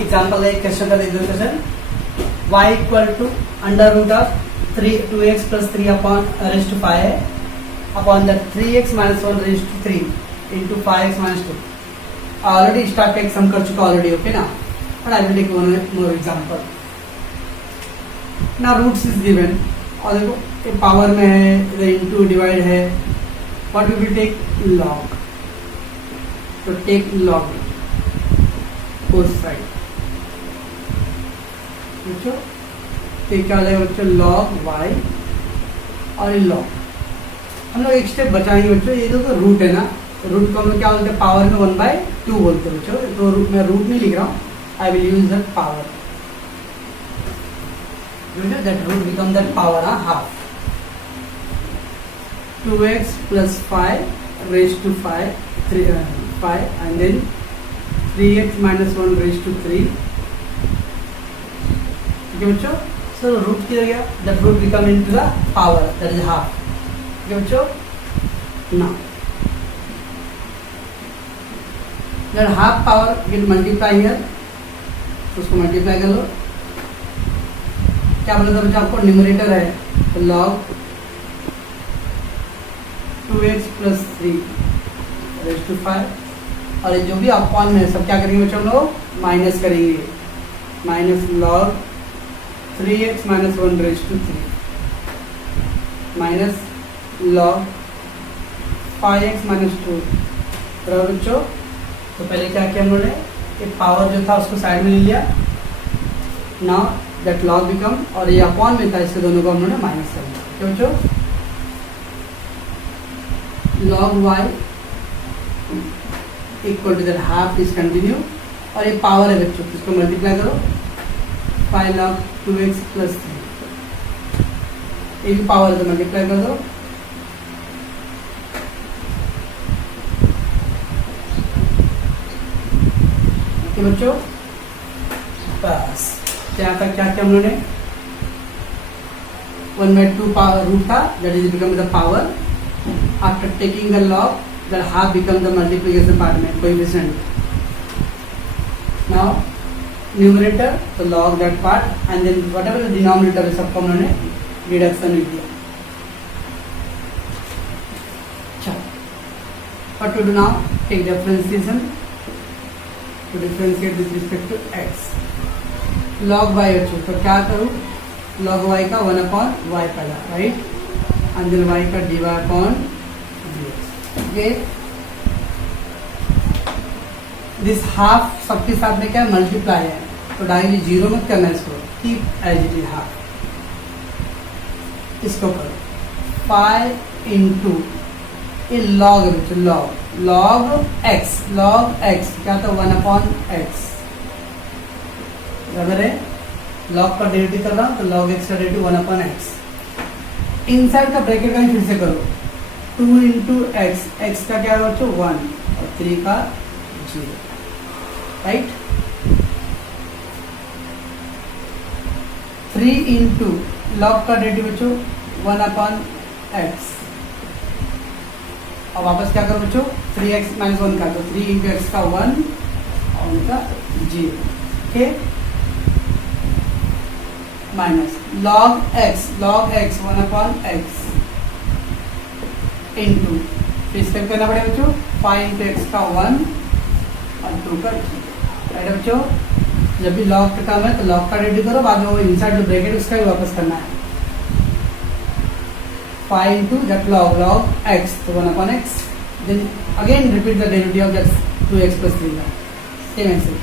Example एक question का देख दो question y equal to under root of 2x plus 3 upon raise to 5 है upon that 3x minus 1 raise to 3 into 5x minus 2 already start take sum कर चुका already okay ना but I will take one more example ना roots is given और देखो ये power में है इधर इंटू डिवाइड है what we will take log तो टेक लॉग बोथ साइड बच्चों तो क्या हो जाएगा बच्चों log y और ये log हम लोग एक स्टेप बचाएंगे बच्चों ये तो रूट है ना रूट को हम क्या बोलते हैं पावर में 1/2 बोलते हैं बच्चों तो मैं रूट नहीं लिख रहा हूँ I will use that power that root become that power half 2x plus 5 raised to 5 and then 3x minus 1 raised to 3 okay बच्चों so root किया गया that root become into the power that is half okay बच्चों now that half power get multiply here उसको multiply कर लो क्या बोला था बच्चों आपको न्यूमरेटर है तो log 2x plus 3 raised to 5 और जो भी अपॉन में सब क्या करेंगे बच्चों लोग माइनस करेंगे minus log 3x minus 1 raised to 3 minus log 5x minus 2 बराबर बच्चों तो पहले क्या किया हम लोगों ने ये पावर जो था उसको साइड में ले लिया नाउ दैट log बिकम और ये अपॉन में था इसके दोनों को हम लोगों ने माइनस कर दिया क्या बच्चों log y equal to that half is continue और ये पावर है बच्चों इसको मल्टीप्लाई करो 5 log 2x प्लस 3 ये भी पावर है तो मल्टीप्लाई कर दो ओके बच्चों बस यहाँ तक क्या किया हम लोगों ने 1/2 पावर रूट था that is become the power after taking the log the half becomes the multiplication part में coefficient now numerator the log that part and then whatever the denominator is सबको हम लोगों ने डिडक्शन में किया चलो what to do now take differentiation to differentiate with respect to x log y बच्चों तो क्या करूँ log y का 1/y पहला राइट and then y का dy upon okay this half सबके साथ में क्या मल्टीप्लाई है तो डायरेक्टली जीरो मत करना इसको keep as it is half इसको करो 5 इंटू ये लॉग है बच्चों लॉग एक्स क्या था 1/x बराबर है लॉग का डेरिवेटिव कर रहा हूँ तो लॉग एक्स का डेरिवेटिव 1/x इनसाइड का ब्रैकेट का फिर से करो 2 इंटू एक्स एक्स का क्या है बच्चों 1 और 3 का 0 राइट 3 इंटू लॉग का डेरिवेटिव बच्चों 1/x और वापस क्या करो बच्चों 3x माइनस 1 का तो 3 इंटू एक्स का 1 और उनका 0 okay minus log x 1/x into फिर स्टेप करना पड़ेगा बच्चों 5 इंटू एक्स का 1 और 2 का 0 राइट बच्चों जब भी log का टर्म है तो log का रेडी करो बाद में वो इनसाइड जो ब्रैकेट उसका भी वापस करना है 5 इंटू दैट log x तो 1/x then again repeat the derivative of that 2x plus 3 का सेम ऐसे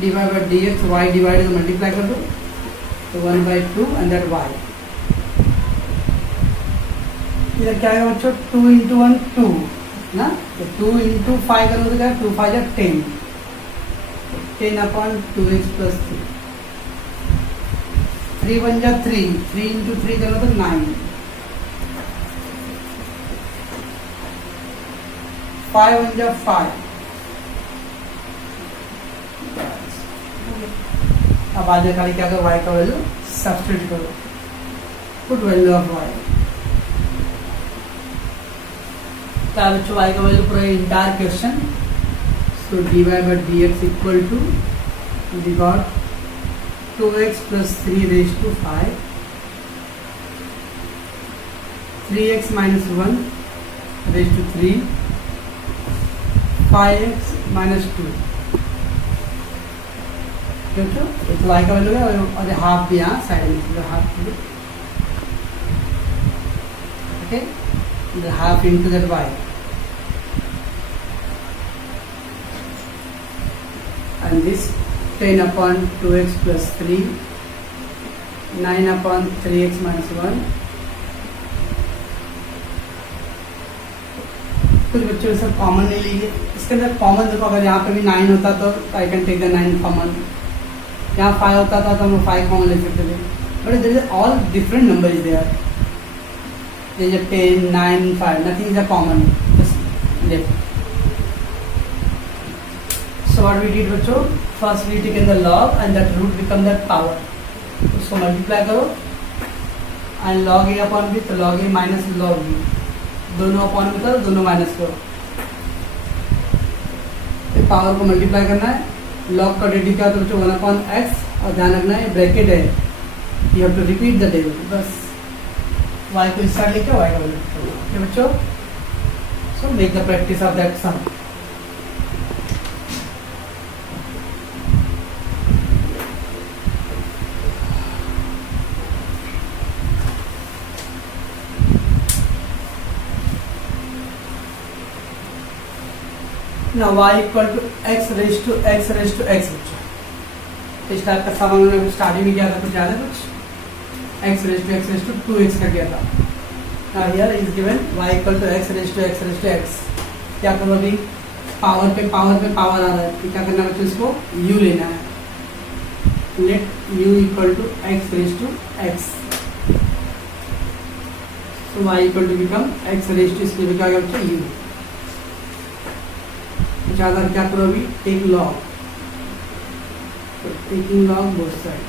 divide by dx y divide तो मल्टीप्लाई कर दो तो 1/2 एंड दैट y इधर क्या है बच्चों 2 इंटू 1 2 ना तो 2 इंटू 5 करो तो क्या 2 5 10 10/2x प्लस 3 बन जा 3 इंटू 3 करो तो 9 5 बन जा 5 अब आगे खाली क्या करो y का वैल्यू सब्स्टिट्यूट करो पुट वैल्यू ऑफ y क्या बच्चों y का वैल्यू पूरा entire question So dy by dx equal to, we got 2x plus 3 raised to 5, 3x minus 1 raised to 3, 5x minus 2. क्योंकि तो y का वैल्यू है और हाफ भी यहाँ साइड में हाफ भी, okay, half into that y and this 10 upon 2x plus 3, 9 upon 3x minus 1. कुछ बच्चों सब कॉमन नहीं लीजिए, इसके अंदर कॉमन देखो, अगर यहाँ पे भी 9 होता तो I can take the 9 common, यहाँ 5 होता था तो हम 5 कॉमन ले सकते थे, but there is all different number is there, जैसे 10, 9, 5, nothing is a common, just left. So what we did बच्चों, first we taken the log and that root become that power, उसको multiply करो and log a upon b, तो log a minus log b, दोनों upon में करो, दोनों minus करो, power को मल्टीप्लाई करना है. लॉग का डेरिवेटिव क्या होता है बच्चों, 1 अपॉन एक्स, और ध्यान रखना है ब्रैकेट है, you have to repeat the derivative, बस y को इस साइड लेके y का वैल्यू करो. ओके बच्चों, so make the practice of that sum. Now y equal to x raised to x raised to x बच्चों, इस टाइप का सम हमने स्टार्टिंग में किया था, कुछ ज़्यादा कुछ x raised to 2x का किया था. Now here is given y equal to x raised to x. क्या करो अभी, पावर पे पावर आ रहा है, तो क्या करना है बच्चों, इसको u लेना है. Let u equal to x raised to x. So y equal to become x raised to, इसके लिए क्या गया बच्चों, u. ज़्यादा क्या करो अभी, टेक लॉग, तो taking log both side,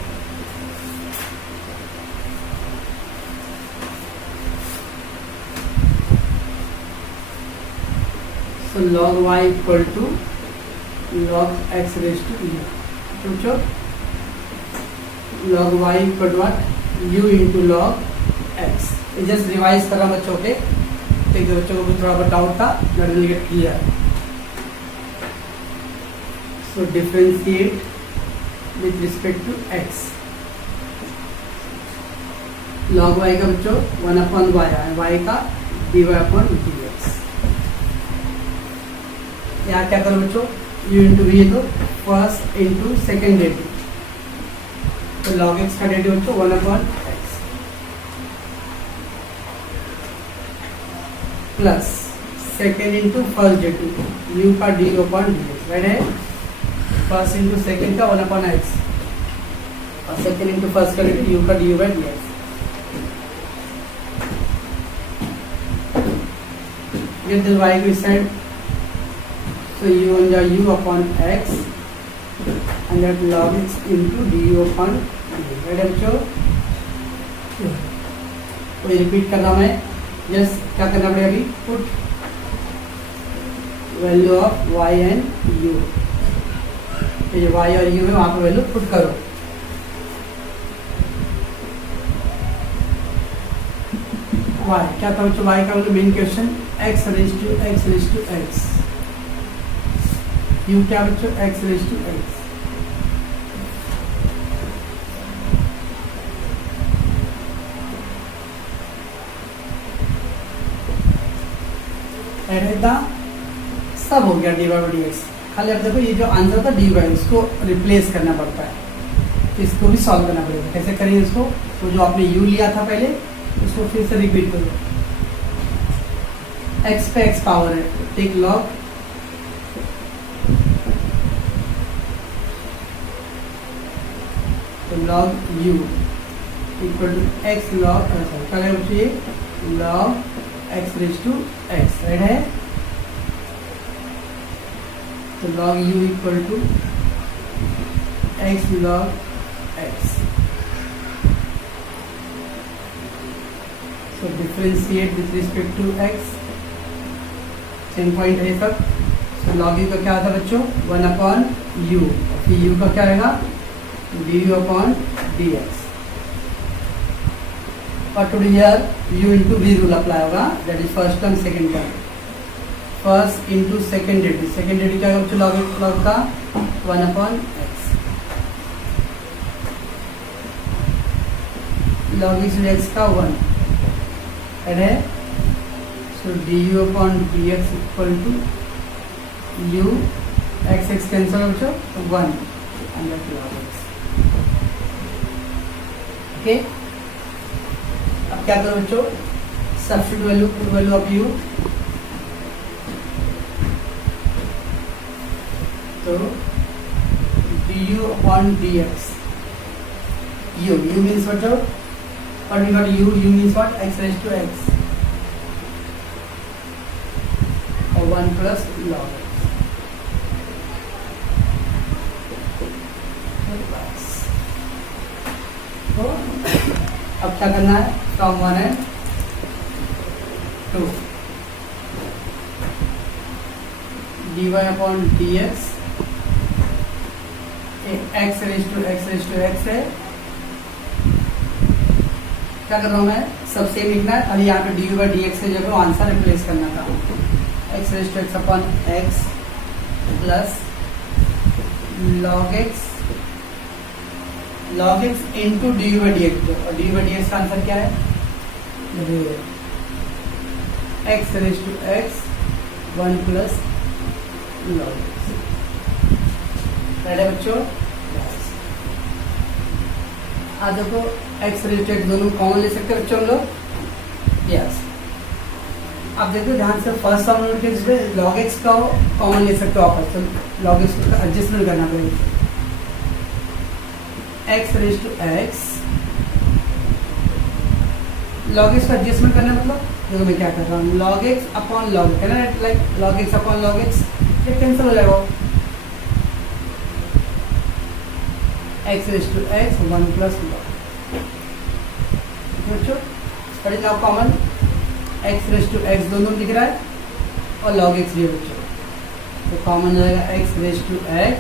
so log y equal to log x raise to u. सोचो log y equal to what, u into log x. Just revise कर रहा हूँ बच्चों के, ठीक है, बच्चों को भी थोड़ा बहुत डाउट था, that will get clear. So differentiate with respect to x. log y का बच्चों 1 upon y है, y का dy upon dx. यहाँ क्या करो बच्चों, u इंटू v है तो फर्स्ट इंटू सेकेंड डेरिवेटिव, तो log x का डेरिवेटिव बच्चों 1 upon x plus second into first derivative u का dy upon dx, राइट है. फर्स्ट इंटू सेकेंड का 1 अपॉन एक्स और सेकेंड इंटू फर्स्ट का यू का D by D X. Get this Y को इस साइड, सो यू वन जा U upon X and that log X into D U upon D. Right बच्चों, कोई repeat कर रहा मैं, जस्ट क्या करना पड़ेगा अभी, put value of Y and U, ये y और u है वहां पर वैल्यू पुट करो. y क्या था बच्चों, y का value main question x raise to x, u क्या बच्चों, x रेज टू x. सब हो गया डी बाई डी एक्स. खाली अब देखो ये जो आंसर था डी वाई, इसको रिप्लेस करना पड़ता है, तो इसको भी सॉल्व करना पड़ेगा. कैसे करेंगे इसको, तो जो आपने u लिया था पहले उसको फिर से रिपीट करो. x पे x पावर है, टेक लॉग, तो log u equal to x log, क्या चाहिए, log x raise to x, right है. तो log u equal to x log x. So differentiate with respect to x. 10 point है सब. तो लॉग यू का क्या होता है बच्चों 1/u, फिर u का क्या रहेगा du अपॉन dx। और to here u into v rule apply होगा, that is first term second term, first into second derivative, second derivative क्या होगा लॉग का 1/x, लॉग x का 1 एड है, so du upon dx equal to u, x cancel हो बच्चों 1 under log x। Okay, अब क्या करो बच्चों, सब्स्टिट्यूट वैल्यू ऑफ u, तो du upon dx, u means what job? What we got u means what? X raised to x or 1 plus log x। तो अब क्या करना है, फ्रॉम 1 and 2 dy अपॉन dx, x raise to x है, क्या कर रहा हूँ मैं, सब सेम लिखना है, खाली यहाँ पे dy बाई dx से जगह आंसर रिप्लेस करना था, x raise to x upon x plus log x into dy by dx, और dy बाई dx का आंसर क्या है, x raise to x 1 plus log x। Right है बच्चों, आज देखो x रेज टू x दोनों कॉमन ले सकते हैं बच्चों हम लोग, यस। आप देखो ध्यान से, फर्स्ट सम में log x का कॉमन ले सकते हो आप, तो log x को एडजस्टमेंट करना पड़ेगा, x raise to x, log x का एडजस्टमेंट करना मतलब देखो मैं क्या कर रहा हूँ, log x अपॉन log है ना, like log x upon log x, ये कैंसिल हो जाएगा, x raise to x 1 plus log, बच्चों study now common, x raise to x दोनों दिख रहा है और log x भी है बच्चों, तो कॉमन हो जाएगा x रेज टू x,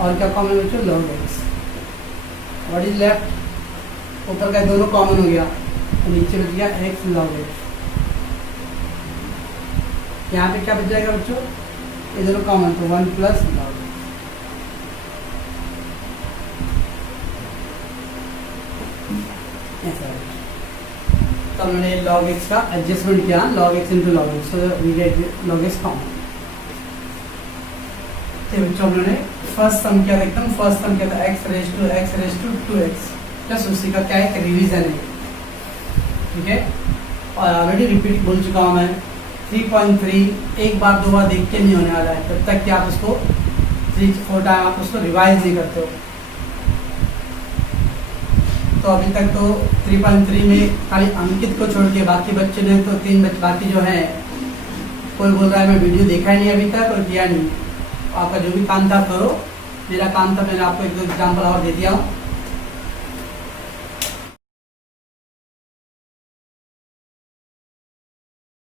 और क्या कॉमन बच्चों log x, what is left, ऊपर का दोनों कॉमन हो गया, तो नीचे बच गया x log x, यहाँ पे क्या बच जाएगा बच्चों, ये दोनों कॉमन, तो 1 प्लस log x। तो हमने log x का एडजस्टमेंट किया, log x into log x, so we get log x common. तो बच्चों हमने फर्स्ट सम किया था, एकदम फर्स्ट सम किया था, x raise to 2x plus उसी का क्या है, रिवीजन है, ठीक है। और ऑलरेडी रिपीट बोल चुका हूँ मैं, 3.3 एक बार दो बार देख के नहीं होने वाला है, तब तक कि आप उसको 3-4 टाइम आप उसको रिवाइज नहीं करते हो। तो अभी तक तो 3.3 में खाली अंकित को छोड़ के बाकी बच्चे ने तो बाकी जो है, कोई बोल रहा है मैं वीडियो देखा ही नहीं अभी तक और किया नहीं, आपका जो भी काम था करो, मेरा काम था मैंने आपको 1-2 एग्जाम्पल और दे दिया हूँ,